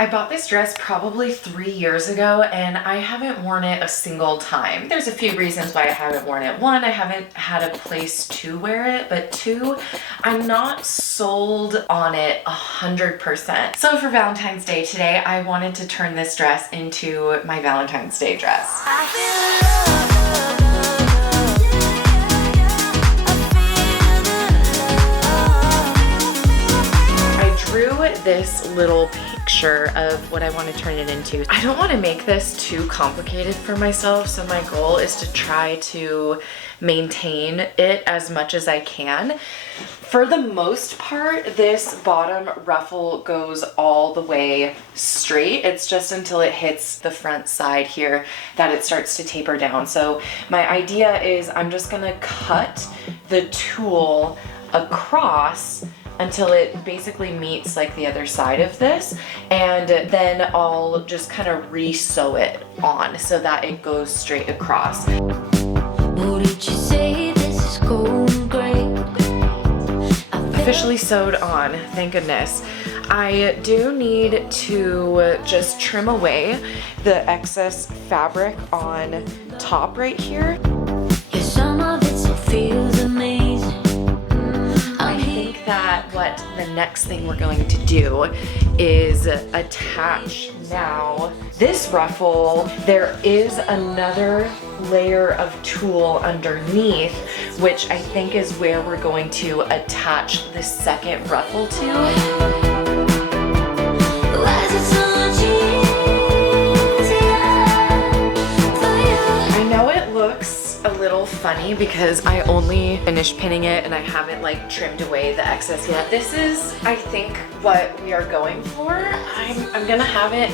I bought this dress probably 3 years ago and I haven't worn it a single time. There's a few reasons why I haven't worn it. One, I haven't had a place to wear it, but two, I'm not sold on it 100%. So for Valentine's Day today, I wanted to turn this dress into my Valentine's Day dress. This little picture of what I want to turn it into. I don't want to make this too complicated for myself, so my goal is to try to maintain it as much as I can. For the most part, this bottom ruffle goes all the way straight. It's just until it hits the front side here that it starts to taper down. So my idea is I'm just gonna cut the tulle across until it basically meets like the other side of this, and then I'll just kind of re-sew it on so that it goes straight across. What did you say? This is going great. Officially sewed on, thank goodness. I do need to just trim away the excess fabric on top right here. Yeah, some of it feels amazing. That what the next thing we're going to do is attach now this ruffle. There is another layer of tulle underneath, which I think is where we're going to attach the second ruffle to. A little funny because I only finished pinning it and I haven't like trimmed away the excess yet. This is, I think, what we are going for. I'm gonna have it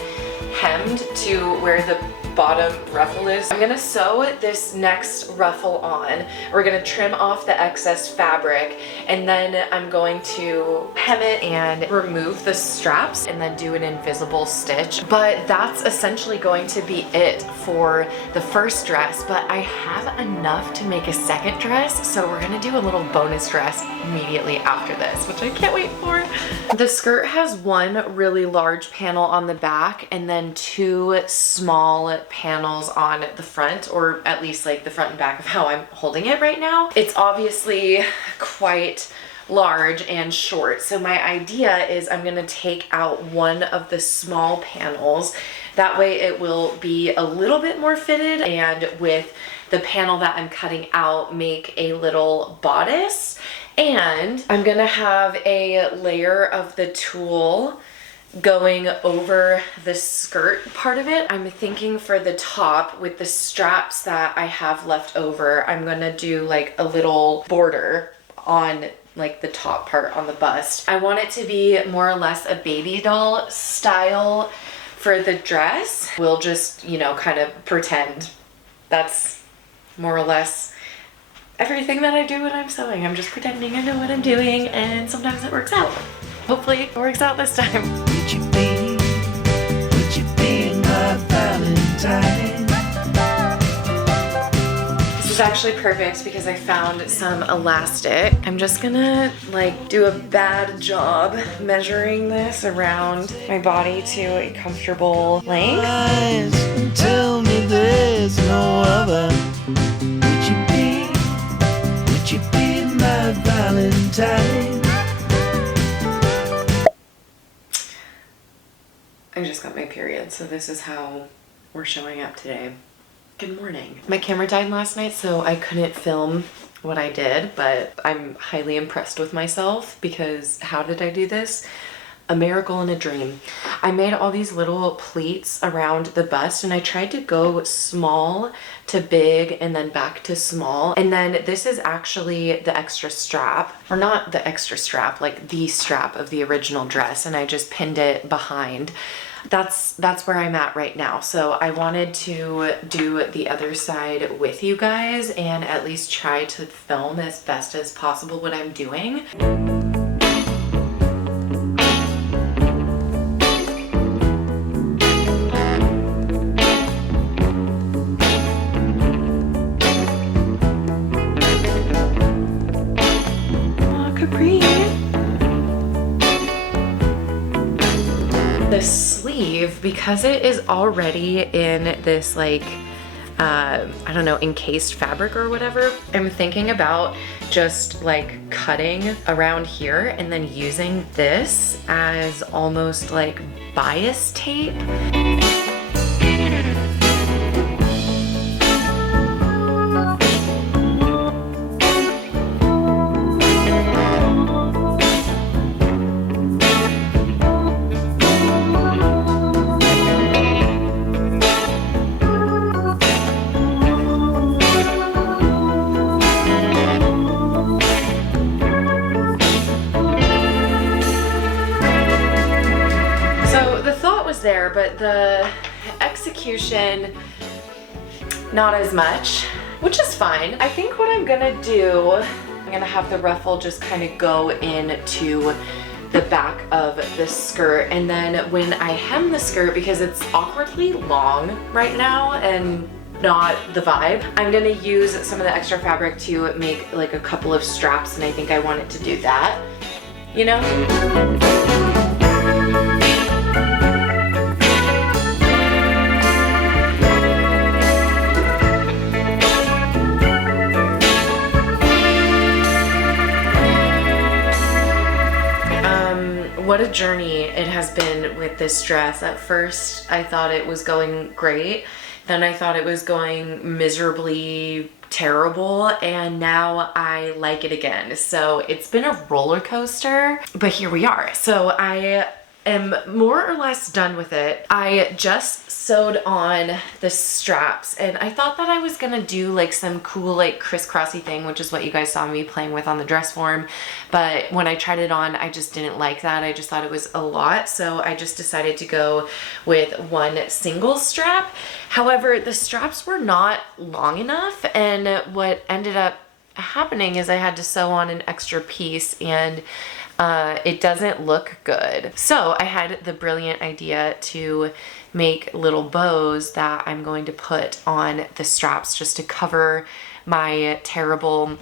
hemmed to where the bottom ruffle is. I'm gonna sew this next ruffle on. We're gonna trim off the excess fabric, and then I'm going to hem it and remove the straps and then do an invisible stitch. But that's essentially going to be it for the first dress, but I have enough to make a second dress, so we're gonna do a little bonus dress immediately after this, which I can't wait for. The skirt has one really large panel on the back and then two small panels on the front, or at least like the front and back of how I'm holding it right now. It's obviously quite large and short, so my idea is I'm gonna take out one of the small panels. That way it will be a little bit more fitted, and with the panel that I'm cutting out, make a little bodice. And I'm gonna have a layer of the tulle going over the skirt part of it. I'm thinking for the top, with the straps that I have left over, I'm gonna do like a little border on like the top part on the bust. I want it to be more or less a baby doll style for the dress. We'll just, you know, kind of pretend that's more or less everything that I do when I'm sewing. I'm just pretending I know what I'm doing, and sometimes it works out. Hopefully it works out this time. Would you be my Valentine? This is actually perfect because I found some elastic. I'm just gonna like do a bad job measuring this around my body to a comfortable length. Tell me there's no other. Would you be my Valentine? I just got my period, so this is how we're showing up today. Good morning. My camera died last night, so I couldn't film what I did, but I'm highly impressed with myself because how did I do this? A miracle and a dream. I made all these little pleats around the bust, and I tried to go small to big and then back to small. And then this is actually the extra strap, or not the extra strap, like the strap of the original dress, and I just pinned it behind. That's where I'm at right now. So I wanted to do the other side with you guys and at least try to film as best as possible what I'm doing. The sleeve believe, because it is already in this like, I don't know, encased fabric or whatever, I'm thinking about just like cutting around here and then using this as almost like bias tape. There, but the execution, not as much, which is fine. I think what I'm gonna do, I'm gonna have the ruffle just kind of go into the back of the skirt, and then when I hem the skirt, because it's awkwardly long right now and not the vibe, I'm gonna use some of the extra fabric to make like a couple of straps, and I think I want it to do that, you know? What a journey it has been with this dress. At first, I thought it was going great. Then I thought it was going miserably terrible, and now I like it again. So it's been a roller coaster, but here we are. So I am more or less done with it. I just sewed on the straps, and I thought that I was gonna do like some cool like crisscrossy thing, which is what you guys saw me playing with on the dress form. But when I tried it on, I just didn't like that. I just thought it was a lot. So I just decided to go with one single strap. However, the straps were not long enough, and what ended up happening is I had to sew on an extra piece, and it doesn't look good. So I had the brilliant idea to make little bows that I'm going to put on the straps just to cover my terrible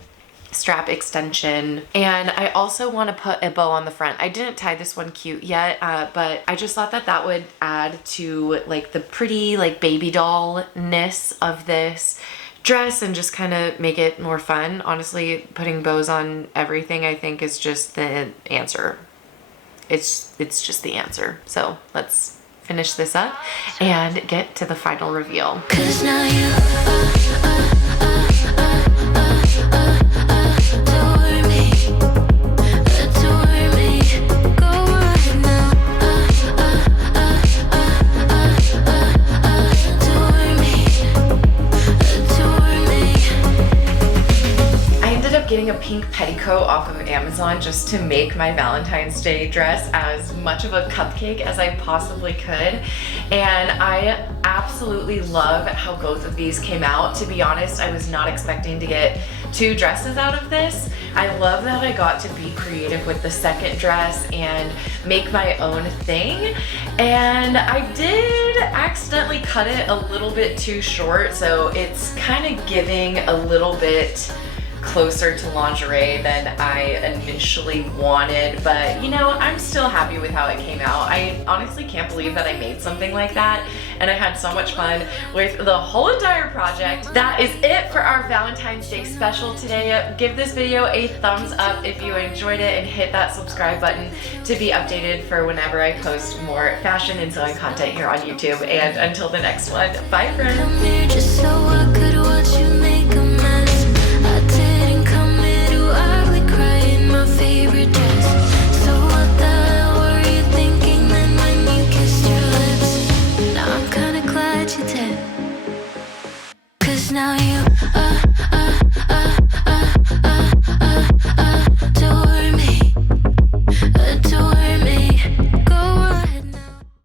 strap extension. And I also want to put a bow on the front. I didn't tie this one cute yet, but I just thought that that would add to like the pretty like baby doll-ness of this dress and just kind of make it more fun. Honestly, putting bows on everything I think is just the answer. It's just the answer. So let's finish this up and get to the final reveal. 'Cause now you adore me, go right now, adore me. I ended up getting a pink petticoat off of Amazon just to make my Valentine's Day dress as much of a cupcake as I possibly could. And I absolutely love how both of these came out. To be honest, I was not expecting to get two dresses out of this. I love that I got to be creative with the second dress and make my own thing. And I did accidentally cut it a little bit too short, so it's kind of giving a little bit closer to lingerie than I initially wanted, but you know, I'm still happy with how it came out. I honestly can't believe that I made something like that, and I had so much fun with the whole entire project. That is it for our Valentine's Day special today. Give this video a thumbs up if you enjoyed it, and hit that subscribe button to be updated for whenever I post more fashion and sewing content here on YouTube. And until the next one, bye friends.